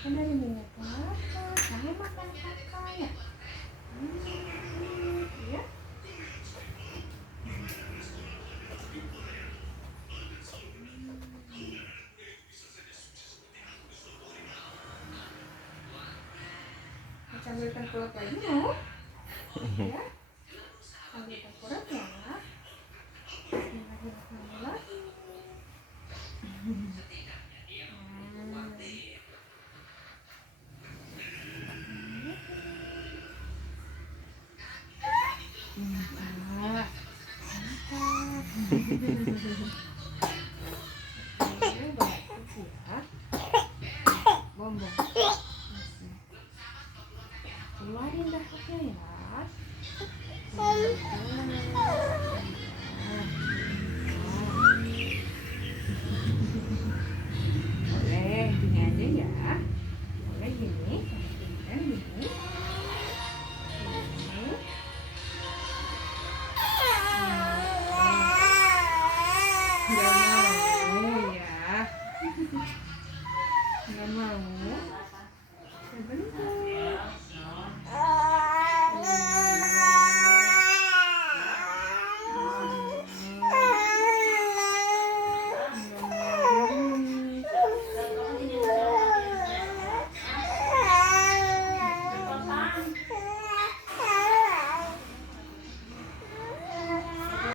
Kan dari minyak kelapa, kamu makan kakak ya? Ya. Sambil tengkurap lagi mau? Ya. Sambil tengkurap ya. Bismillahirrahmanirrahim lagi. Mantap.